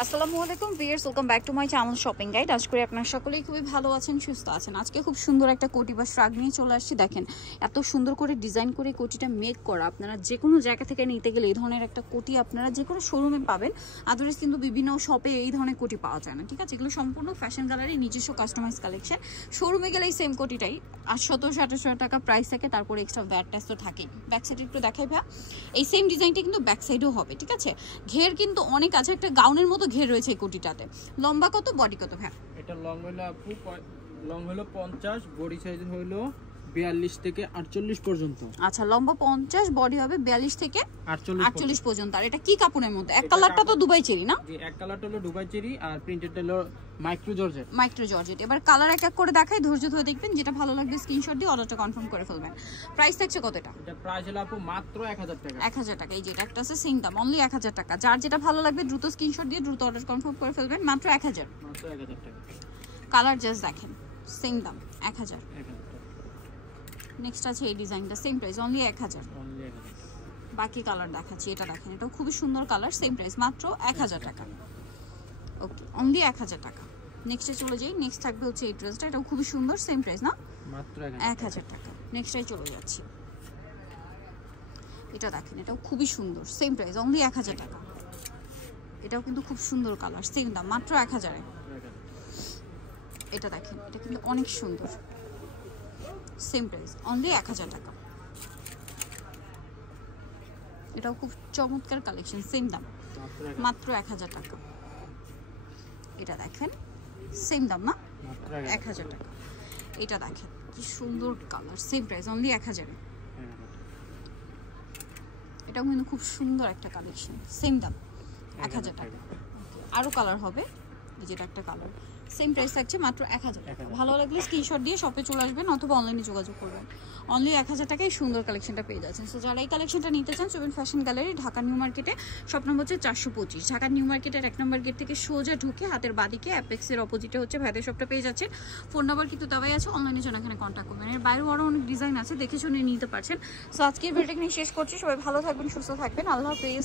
আসসালামু আলাইকুম viewers, welcome back to my channel shopping guide. আশা করি আপনারা সকলেই খুবই ভালো আছেন, সুস্থ আছেন। আজকে খুব সুন্দর একটা কোটি বা শ্রাগ নিয়ে চলে আসছি। দেখেন এত সুন্দর করে ডিজাইন করে কোটিটা মেক করা। আপনারা যে কোনো জায়গা থেকে নিতে গেলে এই ধরনের একটা কোটি আপনারা যে কোনো শোরুমে পাবেন, আদারওয়াইজ কিন্তু বিভিন্ন শপে এই ধরনের কোটি পাওয়া যায় না। ঠিক আছে, এগুলো সম্পূর্ণ ফ্যাশন গ্যালারি নিজস্ব কাস্টমাইজ কালেকশন। শোরুমে গেলে এই সেম কোটিটাই 800-800 টাকা প্রাইস থাকে, তারপরে এক্সট্রা ভ্যাট ট্যাক্স তো থাকেই। ব্যাক সাইডে একটু দেখাই ভাই, এই সেম ডিজাইনটা কিন্তু ব্যাক সাইডেও হবে। ঠিক আছে, ঘের কিন্তু অনেক আছে, একটা গাউনের মতো ঘের রয়েছে এই কোটিটাতে। লম্বা কত, বডি কত ভাই? এটা লং হলো আপু, লং হলো 50, বডি সাইজ হলো 42 থেকে 48 পর্যন্ত। আচ্ছা, লম্বা 50, বডি হবে 42 থেকে 48 পর্যন্ত। আর এটা কি কাপড়ের মধ্যে? এক কালারটা তো দুবাই চেরি না? জি, এক কালারটা হলো দুবাই চেরি আর প্রিন্টেডটা হলো মাইক্রো জর্জেট। Micro georgette. এবার কালার এক এক করে দেখাই, ধৈর্য ধরে দেখবেন, যেটা ভালো লাগবে স্ক্রিনশট দিয়ে অর্ডারটা কনফার্ম করে ফেলবেন। প্রাইস থাকছে কত এটা? এটা প্রাইস হলো আপু মাত্র 1000 টাকা। 1000 টাকা। এই যেটা একটা আছে সেম দাম, অনলি 1000 টাকা। যার যেটা ভালো লাগবে দ্রুত স্ক্রিনশট দিয়ে দ্রুত অর্ডার কনফার্ম করে ফেলবেন, মাত্র 1000। মাত্র 1000 টাকা। কালার জাস্ট দেখেন, সেম দাম 1000। নেক্সট আছে এই ডিজাইনটা, সেম প্রাইস, অনলি 1000। অনলি 1000 টাকা। বাকি কালার দেখাচ্ছি, এটা দেখেন, এটাও খুবই সুন্দর কালার, সেম প্রাইস, মাত্র 1000 টাকা। ওকে, অনলি 1000 টাকা। নেক্সটে চলে যাই। নেক্সট থাকবে হচ্ছে এই ড্রেসটা, এটাও খুবই সুন্দর, সেম প্রাইস না? মাত্র 1000 টাকা। নেক্সটে চলে যাচ্ছি, এটা দেখেন, এটাও খুবই সুন্দর, সেম প্রাইস, অনলি 1000 টাকা। এটাও কিন্তু খুব সুন্দর কালার, সেম দাম, মাত্র 1000 এ। এটা দেখেন, এটা কিন্তু অনেক সুন্দর, সেম প্রাইস, অনলি 1000 টাকা। এটাও খুব চমৎকার কালেকশন, সেম দাম, মাত্র 1000 টাকা। এটা দেখেন, সেম দাম না? মাত্র 1000 টাকা। এটা দেখেন কি সুন্দর কালার, সেম প্রাইস, অনলি 1000 এ। এটাও কিন্তু খুব সুন্দর একটা কালেকশন, সেম দাম 1000 টাকা। আরো কালার হবে, যেটা একটা কালার, সেম প্রাইস থাকছে মাত্র 1000 টাকা। ভালো লাগলে স্ক্রিনশট দিয়ে শপে চলে আসবেন অথবা অনলাইনে যোগাযোগ করবেন। অনলি 1000 টাকায় সুন্দর কালেকশনটা পেয়ে যাচ্ছেন। সো যারা এই কালেকশনটা নিতে চান, চলবেন ফ্যাশন গ্যালারি, ঢাকা নিউ মার্কেটে, শপ নম্বর হচ্ছে 425। ঢাকা নিউ মার্কেটের 1 নম্বর গেট থেকে সোজা ঢুকে হাতের বাদিকে অ্যাপেক্সের অপোজিটে হচ্ছে ভাইদের শপটা পেয়ে যাচ্ছেন। ফোন নাম্বার কিন্তু দেওয়াই আছে, অনলাইনে জন্য এখানে কন্ট্যাক্ট করবেন। এর বাইরেও আরও অনেক ডিজাইন আছে, দেখে শুনে নিতে পারছেন। সো আজকের ভিডিওটা এখানে শেষ করছি। সবাই ভালো থাকবেন, সুস্থ থাকবেন, আল্লাহ হাফেজ।